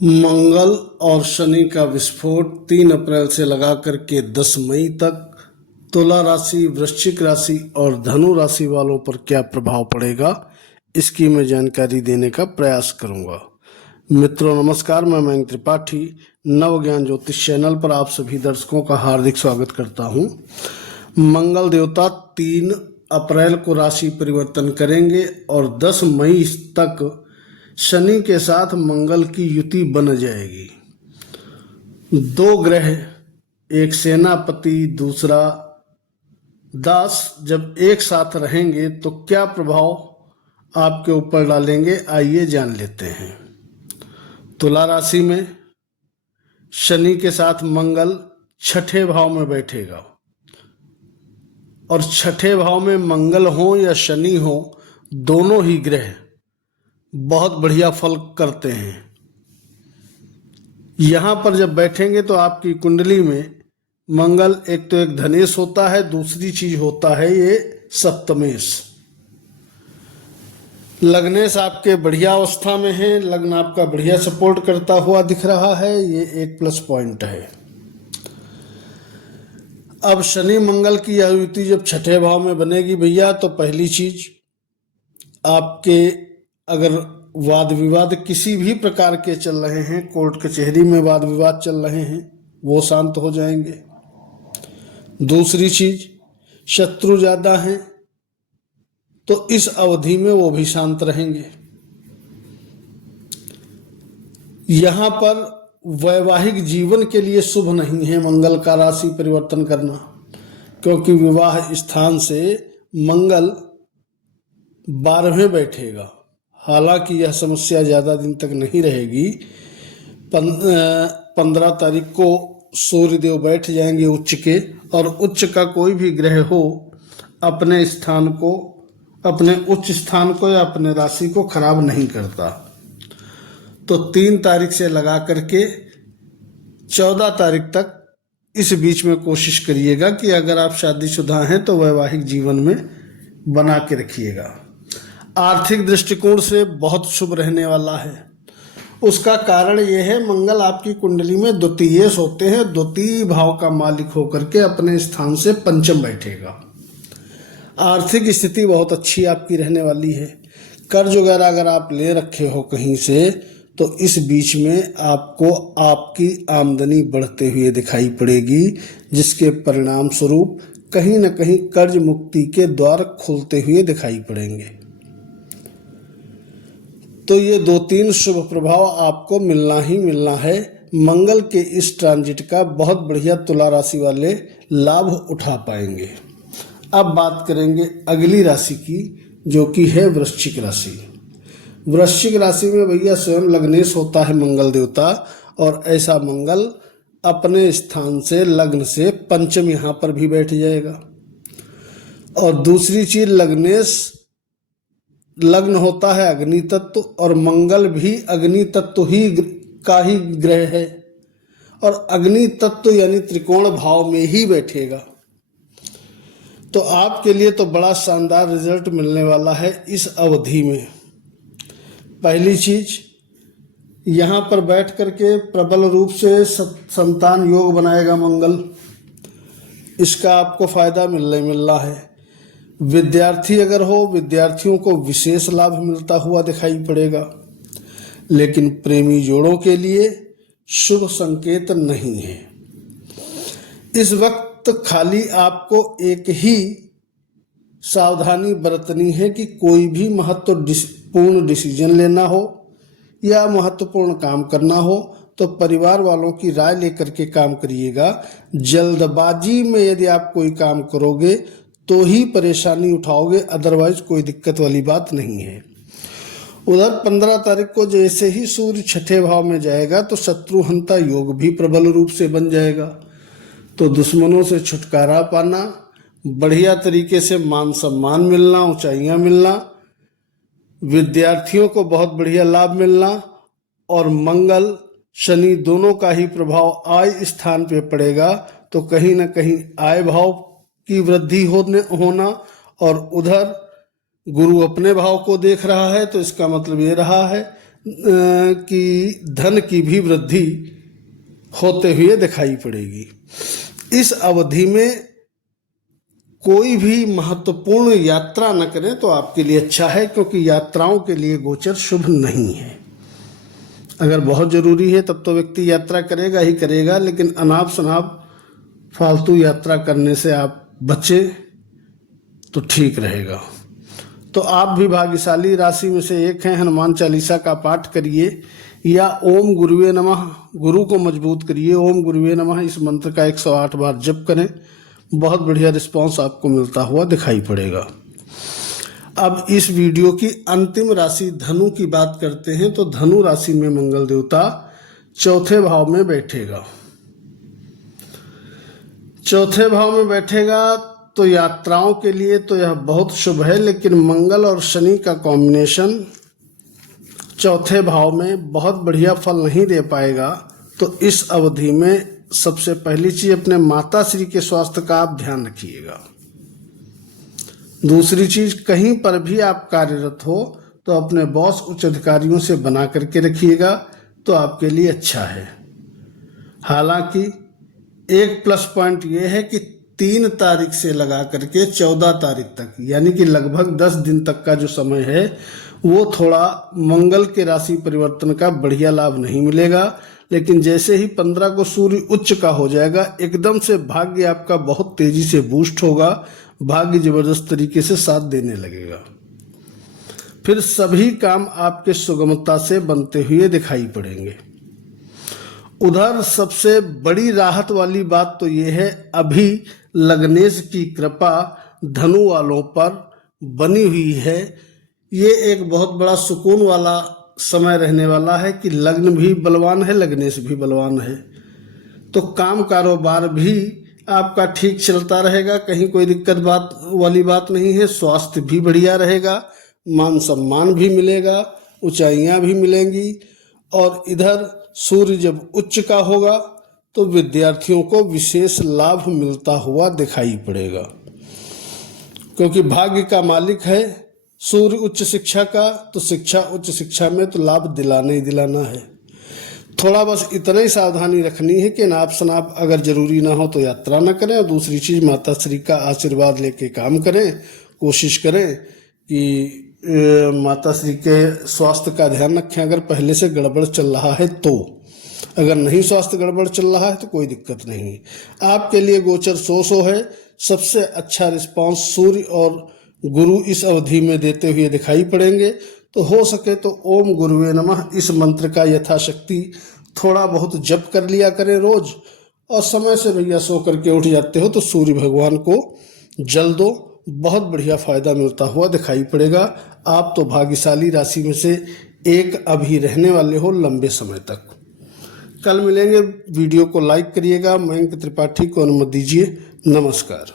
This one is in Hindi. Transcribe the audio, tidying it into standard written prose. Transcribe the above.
मंगल और शनि का विस्फोट 3 अप्रैल से लगा करके 10 मई तक तुला राशि, वृश्चिक राशि और धनु राशि वालों पर क्या प्रभाव पड़ेगा, इसकी मैं जानकारी देने का प्रयास करूंगा। मित्रों नमस्कार, मैं मयंक त्रिपाठी नव ज्ञान ज्योतिष चैनल पर आप सभी दर्शकों का हार्दिक स्वागत करता हूं। मंगल देवता 3 अप्रैल को राशि परिवर्तन करेंगे और 10 मई तक शनि के साथ मंगल की युति बन जाएगी। 2 ग्रह, एक सेनापति दूसरा दास, जब एक साथ रहेंगे तो क्या प्रभाव आपके ऊपर डालेंगे, आइए जान लेते हैं। तुला राशि में शनि के साथ मंगल 6ठे भाव में बैठेगा और 6ठे भाव में मंगल हो या शनि हो, दोनों ही ग्रह बहुत बढ़िया फल करते हैं। यहाँ पर जब बैठेंगे तो आपकी कुंडली में मंगल एक तो एक धनेश होता है, दूसरी चीज होता है ये सप्तमेश। लग्नेश आपके बढ़िया अवस्था में है, लग्न आपका बढ़िया सपोर्ट करता हुआ दिख रहा है, ये एक प्लस पॉइंट है। अब शनि मंगल की यह युति जब 6ठे भाव में बनेगी भैया, तो पहली चीज आपके अगर वाद विवाद किसी भी प्रकार के चल रहे हैं, कोर्ट कचहरी में वाद विवाद चल रहे हैं, वो शांत हो जाएंगे। दूसरी चीज, शत्रु ज्यादा हैं तो इस अवधि में वो भी शांत रहेंगे। यहां पर वैवाहिक जीवन के लिए शुभ नहीं है मंगल का राशि परिवर्तन करना, क्योंकि विवाह स्थान से मंगल 12वें बैठेगा। हालांकि यह समस्या ज़्यादा दिन तक नहीं रहेगी। 15 तारीख को सूर्यदेव बैठ जाएंगे उच्च के, और उच्च का कोई भी ग्रह हो अपने स्थान को, अपने उच्च स्थान को या अपने राशि को खराब नहीं करता। तो 3 तारीख से लगा करके 14 तारीख तक इस बीच में कोशिश करिएगा कि अगर आप शादीशुदा हैं तो वैवाहिक जीवन में बना के रखिएगा। आर्थिक दृष्टिकोण से बहुत शुभ रहने वाला है। उसका कारण यह है, मंगल आपकी कुंडली में द्वितीयेश होते हैं, द्वितीय भाव का मालिक होकर के अपने स्थान से पंचम बैठेगा। आर्थिक स्थिति बहुत अच्छी आपकी रहने वाली है। कर्ज वगैरह अगर आप ले रखे हो कहीं से, तो इस बीच में आपको आपकी आमदनी बढ़ते हुए दिखाई पड़ेगी, जिसके परिणाम स्वरूप कहीं न कहीं कर्ज मुक्ति के द्वार खुलते हुए दिखाई पड़ेंगे। तो ये 2-3 शुभ प्रभाव आपको मिलना ही मिलना है। मंगल के इस ट्रांजिट का बहुत बढ़िया तुला राशि वाले लाभ उठा पाएंगे। अब बात करेंगे अगली राशि की, जो कि है वृश्चिक राशि। वृश्चिक राशि में भैया स्वयं लग्नेश होता है मंगल देवता, और ऐसा मंगल अपने स्थान से लग्न से पंचम यहाँ पर भी बैठ जाएगा। और दूसरी चीज, लग्नेश लग्न होता है अग्नि तत्व, और मंगल भी अग्नि तत्व ही का ही ग्रह है, और अग्नि तत्व यानी त्रिकोण भाव में ही बैठेगा। तो आपके लिए तो बड़ा शानदार रिजल्ट मिलने वाला है इस अवधि में। पहली चीज, यहाँ पर बैठ करके प्रबल रूप से संतान योग बनाएगा मंगल, इसका आपको फायदा मिल रहा है। विद्यार्थी अगर हो, विद्यार्थियों को विशेष लाभ मिलता हुआ दिखाई पड़ेगा। लेकिन प्रेमी जोड़ों के लिए शुभ संकेत नहीं है। इस वक्त खाली आपको एक ही सावधानी बरतनी है कि कोई भी महत्वपूर्ण डिसीजन लेना हो या महत्वपूर्ण काम करना हो तो परिवार वालों की राय लेकर के काम करिएगा। जल्दबाजी में यदि आप कोई काम करोगे तो ही परेशानी उठाओगे, अदरवाइज कोई दिक्कत वाली बात नहीं है। उधर 15 तारीख को जैसे ही सूर्य 6ठे भाव में जाएगा तो शत्रुहंता योग भी प्रबल रूप से बन जाएगा। तो दुश्मनों से छुटकारा पाना, बढ़िया तरीके से मान सम्मान मिलना, ऊंचाइयां मिलना, विद्यार्थियों को बहुत बढ़िया लाभ मिलना, और मंगल शनि दोनों का ही प्रभाव आय स्थान पे पड़ेगा, तो कहीं ना कहीं आय भाव की वृद्धि होना, और उधर गुरु अपने भाव को देख रहा है, तो इसका मतलब ये रहा है कि धन की भी वृद्धि होते हुए दिखाई पड़ेगी। इस अवधि में कोई भी महत्वपूर्ण यात्रा न करें तो आपके लिए अच्छा है, क्योंकि यात्राओं के लिए गोचर शुभ नहीं है। अगर बहुत ज़रूरी है तब तो व्यक्ति यात्रा करेगा ही करेगा, लेकिन अनाप शनाप फालतू यात्रा करने से आप बचें तो ठीक रहेगा। तो आप भी भाग्यशाली राशि में से एक हैं। हनुमान चालीसा का पाठ करिए या ओम गुरुवे नमः, गुरु को मजबूत करिए। ओम गुरुवे नमः इस मंत्र का 108 बार जप करें, बहुत बढ़िया रिस्पांस आपको मिलता हुआ दिखाई पड़ेगा। अब इस वीडियो की अंतिम राशि धनु की बात करते हैं। तो धनु राशि में मंगल देवता चौथे भाव में बैठेगा। चौथे भाव में बैठेगा तो यात्राओं के लिए तो यह बहुत शुभ है, लेकिन मंगल और शनि का कॉम्बिनेशन चौथे भाव में बहुत बढ़िया फल नहीं दे पाएगा। तो इस अवधि में सबसे पहली चीज अपने माता श्री के स्वास्थ्य का आप ध्यान रखिएगा। दूसरी चीज, कहीं पर भी आप कार्यरत हो तो अपने बॉस उच्च अधिकारियों से बना करके रखिएगा, तो आपके लिए अच्छा है। हालांकि एक प्लस पॉइंट ये है कि 3 तारीख से लगा करके 14 तारीख तक, यानी कि लगभग 10 दिन तक का जो समय है, वो थोड़ा मंगल के राशि परिवर्तन का बढ़िया लाभ नहीं मिलेगा। लेकिन जैसे ही 15 को सूर्य उच्च का हो जाएगा, एकदम से भाग्य आपका बहुत तेजी से बूस्ट होगा। भाग्य जबरदस्त तरीके से साथ देने लगेगा। फिर सभी काम आपके सुगमता से बनते हुए दिखाई पड़ेंगे। उधर सबसे बड़ी राहत वाली बात तो ये है, अभी लग्नेश की कृपा धनु वालों पर बनी हुई है। ये एक बहुत बड़ा सुकून वाला समय रहने वाला है कि लग्न भी बलवान है, लग्नेश भी बलवान है। तो काम कारोबार भी आपका ठीक चलता रहेगा, कहीं कोई दिक्कत वाली बात नहीं है। स्वास्थ्य भी बढ़िया रहेगा, मान सम्मान भी मिलेगा, ऊंचाइयां भी मिलेंगी। और इधर सूर्य जब उच्च का होगा तो विद्यार्थियों को विशेष लाभ मिलता हुआ दिखाई पड़ेगा, क्योंकि भाग्य का मालिक है सूर्य उच्च शिक्षा का। तो शिक्षा उच्च शिक्षा में तो लाभ दिलाना ही दिलाना है। थोड़ा बस इतना ही सावधानी रखनी है कि नाप शनाप अगर जरूरी ना हो तो यात्रा ना करें। और दूसरी चीज, माता श्री का आशीर्वाद लेके काम करें। कोशिश करें कि माता श्री के स्वास्थ्य का ध्यान रखें अगर पहले से गड़बड़ चल रहा है तो। अगर नहीं स्वास्थ्य गड़बड़ चल रहा है तो कोई दिक्कत नहीं। आपके लिए गोचर 100 है। सबसे अच्छा रिस्पांस सूर्य और गुरु इस अवधि में देते हुए दिखाई पड़ेंगे। तो हो सके तो ओम गुरुवे नमः इस मंत्र का यथाशक्ति थोड़ा बहुत जप कर लिया करें रोज। और समय से भैया सो करके उठ जाते हो तो सूर्य भगवान को जल दो, बहुत बढ़िया फायदा मिलता हुआ दिखाई पड़ेगा। आप तो भाग्यशाली राशि में से एक अभी रहने वाले हो लंबे समय तक। कल मिलेंगे। वीडियो को लाइक करिएगा। मयंक त्रिपाठी को अनुमति दीजिए। नमस्कार।